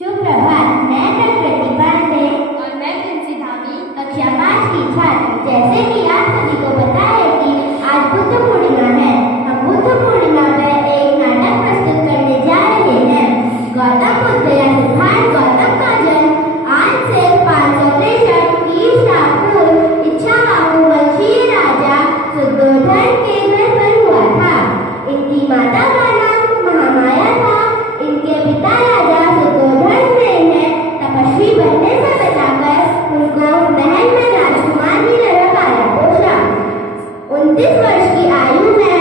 सुप्रभात, मैं प्रकृति पांडे और मैं प्रिंसी धामी कक्षा 5 की छात्र। जैसे कि आप सभी को पता है कि आज बुद्ध पूर्णिमा है। हम बुद्ध पूर्णिमा पर एक नाटक प्रस्तुत करने जा रहे हैं। गौतम बुद्ध या सिद्धार्थ गौतम का जन्म आज से 563 ईसा पूर्व इच्छामु वंशीय राजा शुद्धोधन के घर पर हुआ था। इनकी माता का नाम महामाया था। इनके पिता राजा शुद्धोधन ने तपस्वी बनने से बचाकर उनको महल में राजकुमार की तरह पाला पोसा। 29 वर्ष की आयु में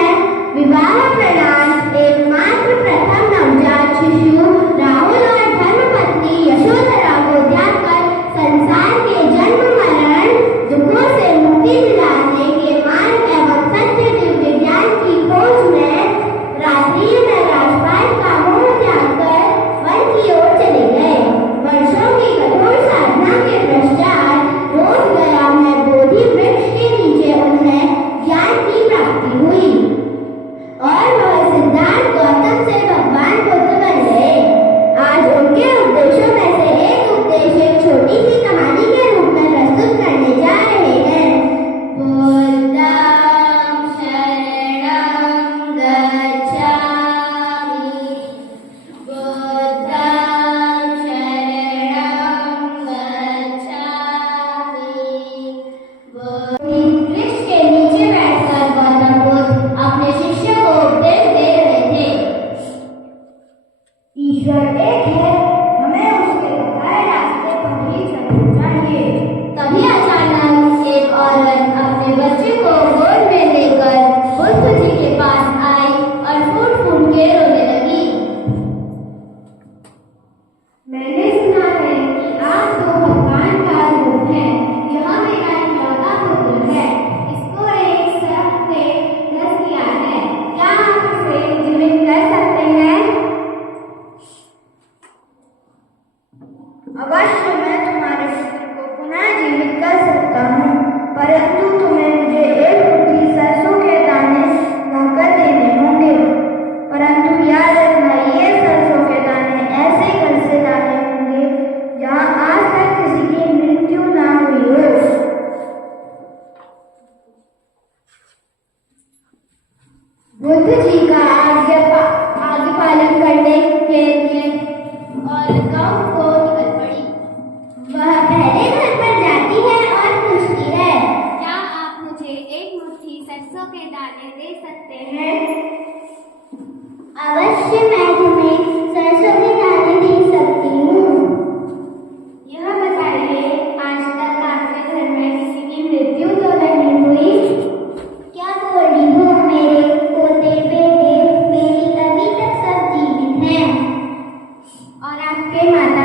विवाह प्रणाम एकमात्र प्रथम नवजात शिशु राहुल और धर्मपत्नी यशोधरा को त्याग कर संसार के जन्म मरण दुखों से मुक्ति दिलाने के मार्ग एवं सत्य दिव्य ज्ञान की खोज में रात्रि में राजपाट का मोह त्याग कर वन की ओर चले गए। वर्षों की कठोर साधना के पश्चात रोज गया में बोधि वृक्ष के नीचे उन्हें ज्ञान की प्राप्ति हुई और वह सिद्धार्थ गौतम से भगवान बुद्ध बन गए। आज उनके उपदेशों में से एक उपदेश एक छोटी सी कहानी के रूप में प्रस्तुत करने जा रहे हैं। बुद्धं शरणं गच्छामि, बुद्धं वृक्ष के नीचे बैठकर गौतम बुद्ध अपने शिष्य को उपदेश दे रहे थे। ईश्वर एक है, हमें उसके बताए रास्ते पर ही चलना चाहिए। तभी अचानक एक औरत अपने बच्चे को गोद में लेकर बुद्ध जी के पास आई और फूट फूट के रोने लगी। मैंने सुना है कि आप तो भगवान का रूप है। यह मेरा इकलौता पुत्र है। इसको एक सर्प ने ग्रस किया है। क्या आप इसे जीवित कर सकते हैं? अवश्य मैं तुम्हारे पुत्र को पुनः जीवित कर सकता हूँ, परंतु तुम्हें मुझे एक मुट्ठी सरसों के दाने लाकर देने होंगे। परंतु याद रखना, ये सरसों के दाने ऐसे घर से लाने होंगे जहाँ आज तक किसी की मृत्यु ना हुई हो। बुद्ध जी का आज्ञा पालन करने के लिए और गांव को निकल पड़ी। वह पहले घर पर जाती है और पूछती है, क्या आप मुझे एक मुट्ठी सरसों के दाने दे सकते हैं? अवश्य मैं तुम्हें सरसों के दाने दे सकती हूँ। यह बताइए, आज तक आपके घर में किसी की मृत्यु तो नहीं हुई? क्या बोल रही हो? मेरे पोते बेटे बेटी अभी तक सब जीवित हैं। और आपके माता